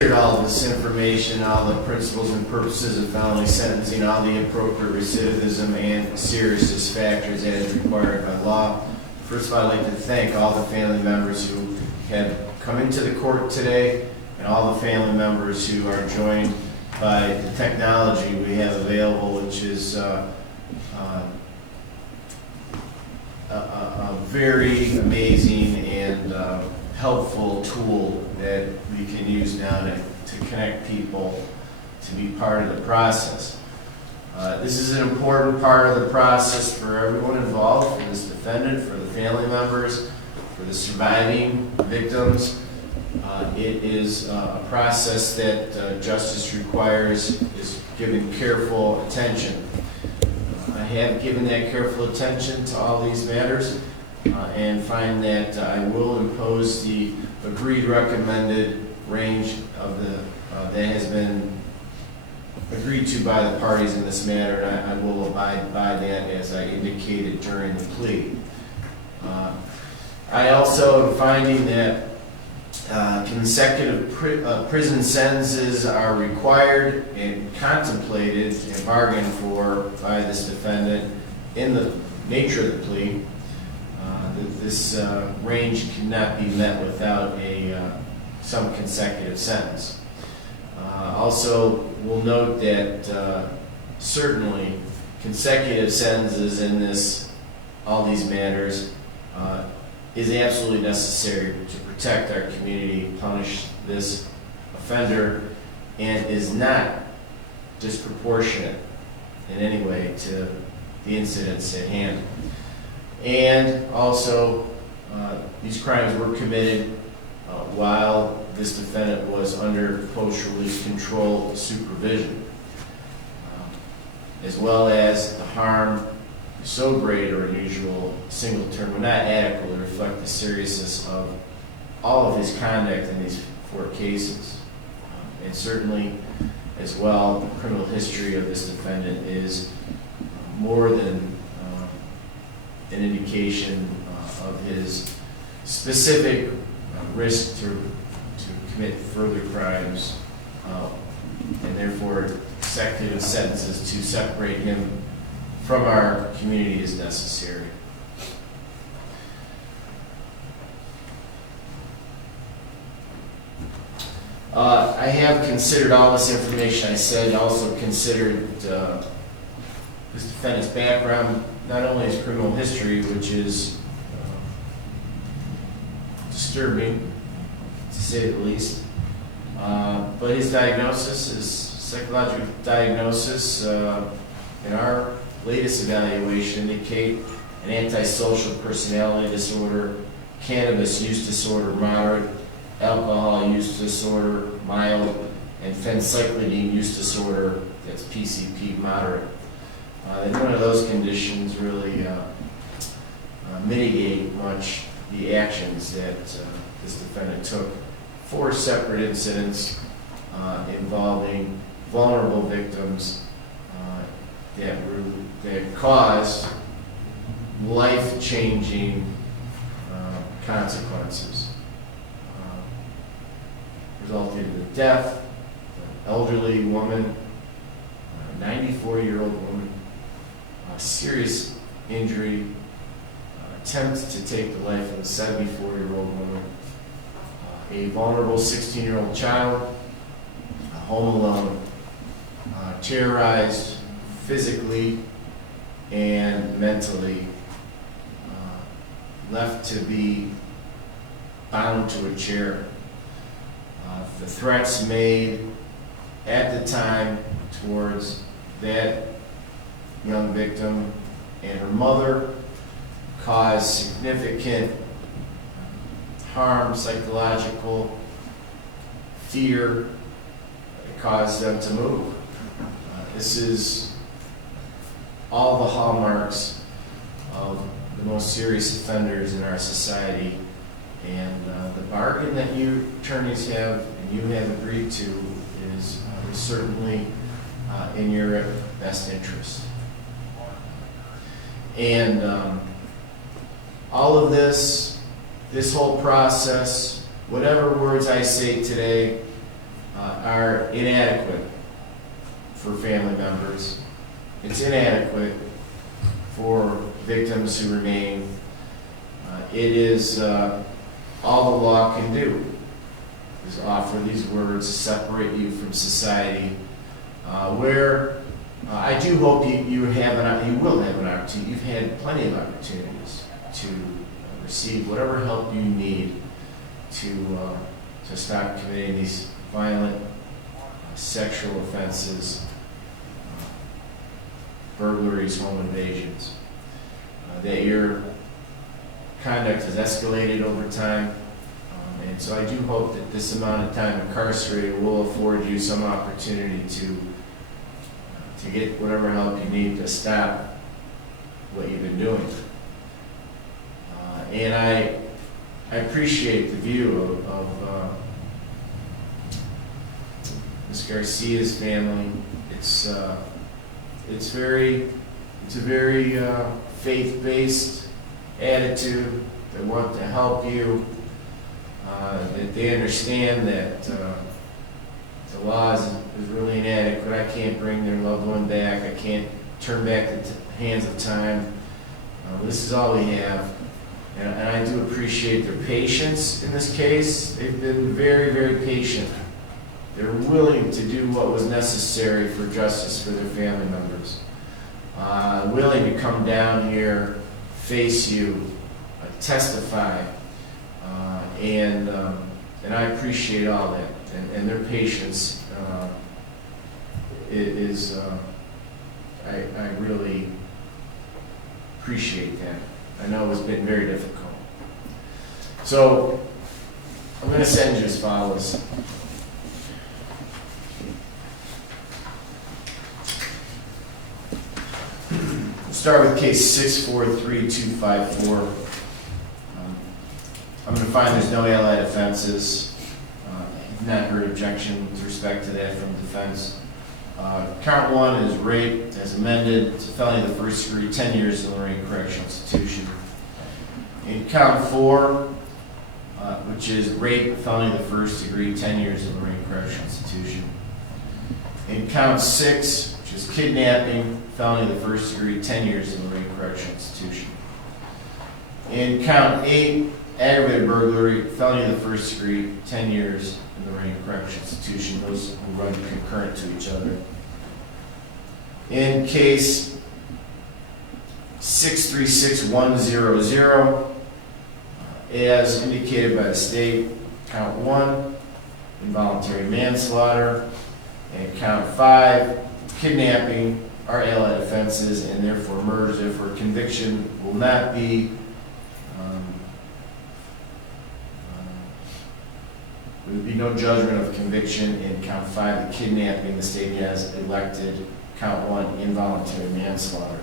All of this information, all the principles and purposes of felony sentencing, all the appropriate recidivism and seriousness factors as required by law. First of all, I'd like to thank all the family members who have come into the court today and all the family members who are joined by the technology we have available, which is a very amazing and helpful tool that we can use now to connect people to be part of the process. This is an important part of the process for everyone involved, for this defendant, for the family members, for the surviving victims. It is a process that justice requires is given careful attention. I have given that careful attention to all these matters and find that I will impose the agreed recommended range of the that has been agreed to by the parties in this matter, and I will abide by that as I indicated during the plea. I also am finding that consecutive prison sentences are required and contemplated and bargained for by this defendant in the nature of the plea. This range cannot be met without some consecutive sentence. Also, we'll note that certainly consecutive sentences in all these matters is absolutely necessary to protect our community, punish this offender, and is not disproportionate in any way to the incidents at hand. And also, these crimes were committed while this defendant was under post-release control supervision, as well as the harm so great or unusual, single term, would not adequately reflect the seriousness of all of his conduct in these 4 cases. And certainly, as well, the criminal history of this defendant is more than an indication of his specific risk to commit further crimes, and therefore consecutive sentences to separate him from our community is necessary. I have considered all this information I said, also considered this defendant's background, not only his criminal history, which is disturbing, to say the least, but his diagnosis, his psychological diagnosis, in our latest evaluation indicate an antisocial personality disorder, cannabis use disorder moderate, alcohol use disorder mild, and phencyclidine use disorder, that's PCP moderate. None of those conditions really mitigate much the actions that this defendant took. 4 separate incidents involving vulnerable victims that caused life-changing consequences. Resulted in the death of an elderly woman, a 94-year-old woman, a serious injury, attempt to take the life of a 74-year-old woman, a vulnerable 16-year-old child, home alone, terrorized physically and mentally, left to be bound to a chair. The threats made at the time towards that young victim and her mother caused significant harm, psychological fear. It caused them to move. This is all the hallmarks of the most serious offenders in our society, and the bargain that you attorneys have and you have agreed to is certainly in your best interest. And all of this whole process, whatever words I say today, are inadequate for family members. It's inadequate for victims who remain. It is all the law can do is offer these words to separate you from society, where I do hope you will have an opportunity. You've had plenty of opportunities to receive whatever help you need to stop committing these violent sexual offenses, burglaries, home invasions. That your conduct has escalated over time, and so I do hope that this amount of time incarcerated will afford you some opportunity to get whatever help you need to stop what you've been doing. And I appreciate the view of Ms. Garcia's family. It's a very faith-based attitude. They want to help you. That they understand that the law is really inadequate. I can't bring their loved one back. I can't turn back the hands of time. This is all we have. And I do appreciate their patience in this case. They've been very, very patient. They're willing to do what was necessary for justice for their family members. Willing to come down here, face you, testify, and I appreciate all that. And their patience I really appreciate that. I know it's been very difficult. So I'm going to send you as follows. We'll start with case 643254. I'm going to find there's no allied offenses. I've not heard objection with respect to that from defense. Count 1 is rape as amended. It's a felony of the first degree, 10 years in the Lorraine Correctional Institution. In count 4, which is rape, felony of the first degree, 10 years in the Lorraine Correctional Institution. In count 6, which is kidnapping, felony of the first degree, 10 years in the Lorraine Correctional Institution. In count 8, aggravated burglary, felony of the first degree, 10 years in the Lorraine Correctional Institution. Those who run concurrent to each other. In case 636100, as indicated by the state, count 1, involuntary manslaughter, and count 5, kidnapping, are allied offenses, and therefore murders, therefore conviction will not be there would be no judgment of conviction in count 5, the kidnapping. The state has elected count 1, involuntary manslaughter.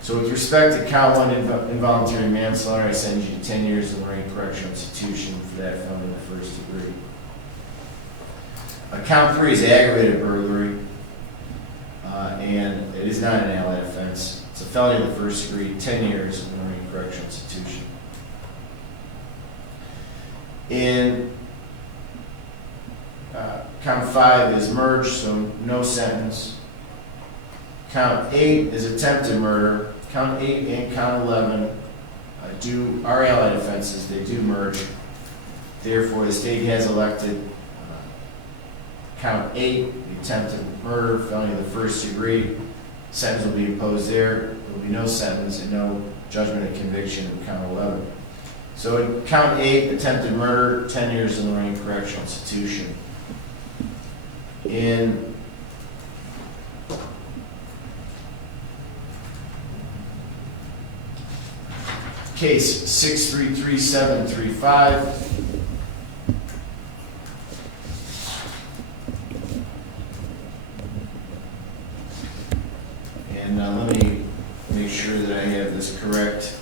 So with respect to count 1, involuntary manslaughter, I send you 10 years in the Lorraine Correctional Institution for that felony in the first degree. Count 3 is aggravated burglary, and it is not an allied offense. It's a felony of the first degree, 10 years in the Lorraine Correctional Institution. In count 5 is merged, so no sentence. Count 8 is attempted murder. Count 8 and count 11 are allied offenses. They do merge. Therefore, the state has elected count 8, the attempted murder, felony of the first degree. Sentence will be imposed there. There will be no sentence and no judgment of conviction in count 11. So in count 8, attempted murder, 10 years in the Lorraine Correctional Institution. In case 633735, and let me make sure that I have this correct.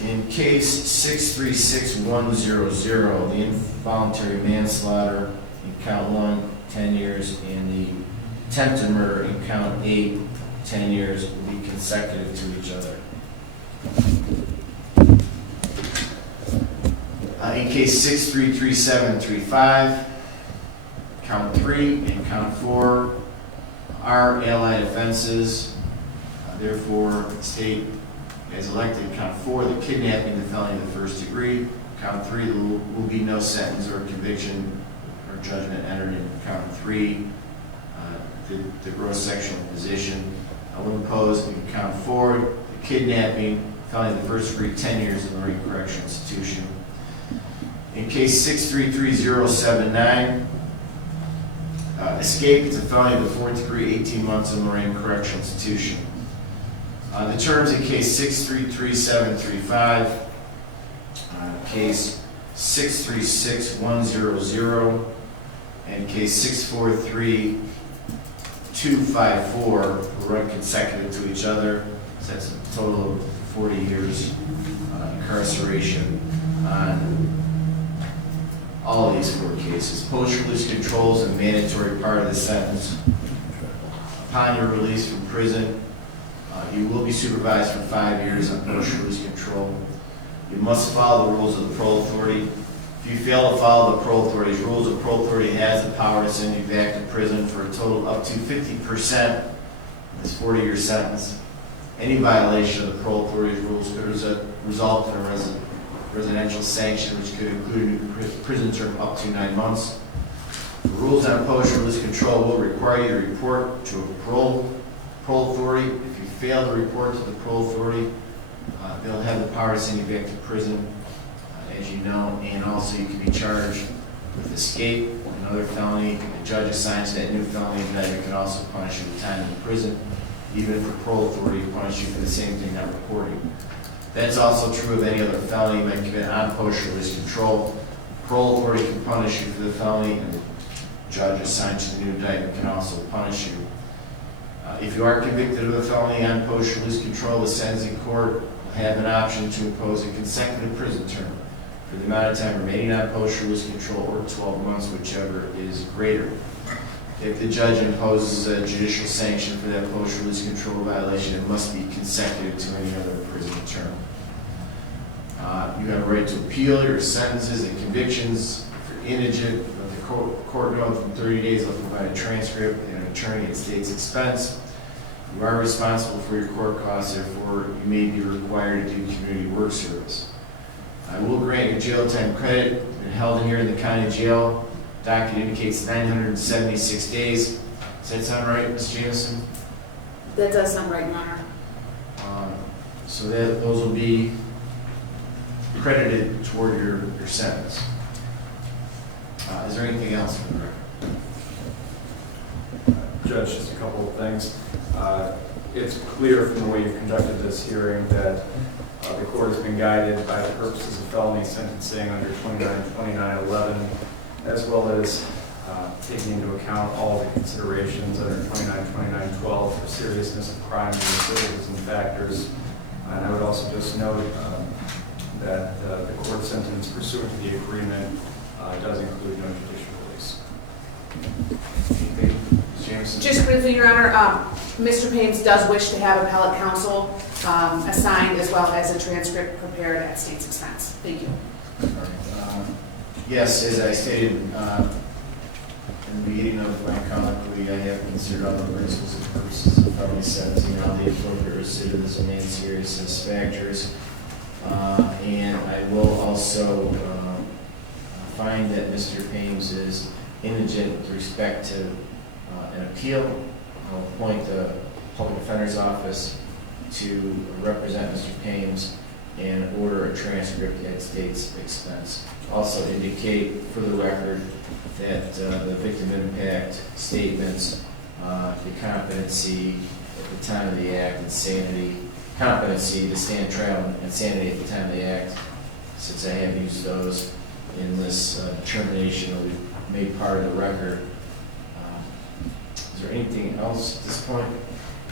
In case 636100, the involuntary manslaughter in count 1, 10 years, and the attempted murder in count 8, 10 years, will be consecutive to each other. In case 633735, count 3 and count 4 are allied offenses. Therefore, the state has elected count 4, the kidnapping, the felony of the first degree. Count 3, there will be no sentence or conviction or judgment entered in count 3, the gross sexual imposition. I will impose in count 4, the kidnapping, felony of the first degree, 10 years in the Marine Correctional Institution. In case 633079, escape, it's a felony of the fourth degree, 18 months in the Marine Correctional Institution. The terms in case 633735, case 636100, and case 643254 will run consecutive to each other. So that's a total of 40 years incarceration on all of these 4 cases. Post-release control is a mandatory part of the sentence. Upon your release from prison, you will be supervised for 5 years on post-release control. You must follow the rules of the parole authority. If you fail to follow the parole authority's rules, the parole authority has the power to send you back to prison for a total up to 50% of this 40-year sentence. Any violation of the parole authority's rules could result in a residential sanction, which could include a prison term up to 9 months. The rules on post-release control will require you to report to a parole authority. If you fail to report to the parole authority, they'll have the power to send you back to prison, as you know, and also you can be charged with escape, another felony. The judge assigns that new felony indictment can also punish you with time in prison, even if the parole authority punish you for the same thing, not reporting. That's also true of any other felony you might commit on post-release control. Parole authority can punish you for the felony, and the judge assigned to the new indictment can also punish you. If you are convicted of a felony on post-release control, the sentencing court will have an option to impose a consecutive prison term for the amount of time remaining on post-release control, or 12 months, whichever is greater. If the judge imposes a judicial sanction for that post-release control violation, it must be consecutive to any other prison term. You have a right to appeal your sentences and convictions. If you're indigent, let the court know within 30 days they'll provide a transcript and an attorney at state's expense. You are responsible for your court costs, therefore you may be required to do community work service. I will grant you jail time credit. Been held in here in the county jail. Docket indicates 976 days. Does that sound right, Ms. Jameson? That does sound right, Your Honor. So those will be credited toward your sentence. Is there anything else for the record? Judge, just a couple of things. It's clear from the way you've conducted this hearing that the court has been guided by the purposes of felony sentencing under 292911, as well as taking into account all the considerations under 292912 for seriousness of crime and recidivism factors. And I would also just note that the court sentence pursuant to the agreement does include no judicial release. Jameson? Just briefly, Your Honor, Mr. Pames does wish to have appellate counsel assigned, as well as a transcript prepared at state's expense. Thank you. Yes, as I stated in the beginning of my colloquy, I have considered all the principles and purposes of felony sentencing, all the appropriate recidivism and seriousness factors. And I will also find that Mr. Pames is indigent with respect to an appeal. I'll appoint the Public Defender's Office to represent Mr. Pames and order a transcript at state's expense. Also indicate for the record that the victim impact statements, the competency at the time of the act, insanity, competency to stand trial, and insanity at the time of the act, since I have used those in this determination that we've made part of the record. Is there anything else at this point?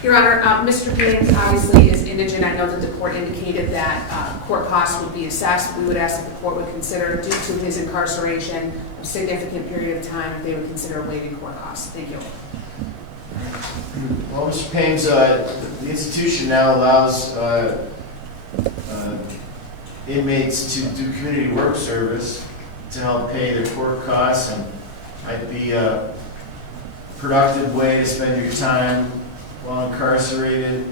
Your Honor, Mr. Pames obviously is indigent. I know that the court indicated that court costs would be assessed. We would ask that the court would consider, due to his incarceration, a significant period of time, if they would consider waiving court costs. Thank you. Well, Mr. Pames, the institution now allows inmates to do community work service to help pay their court costs, and might be a productive way to spend your time while incarcerated.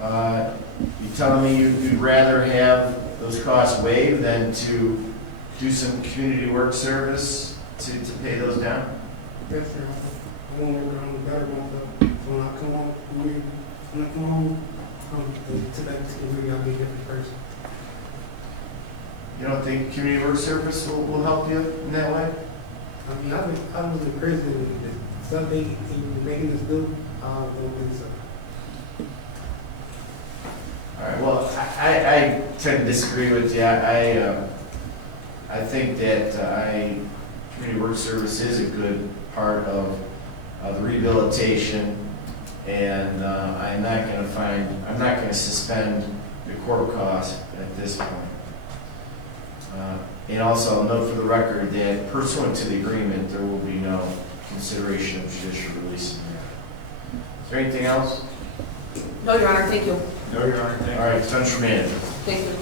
You telling me you'd rather have those costs waived than to do some community work service to pay those down? Yes, sir. I want to work on the better myself. So when I come home, to that community, I'll be a different person. You don't think community work service will help you in that way? I mean, I was in prison, and something you making us do, I don't think so. All right, well, I tend to disagree with you. I think that community work service is a good part of the rehabilitation, and I'm not going to suspend the court cost at this point. And also, I'll note for the record that pursuant to the agreement, there will be no consideration of judicial release. Is there anything else? No, Your Honor, thank you. No, Your Honor, thank you. All right, Central Manager. Thank you.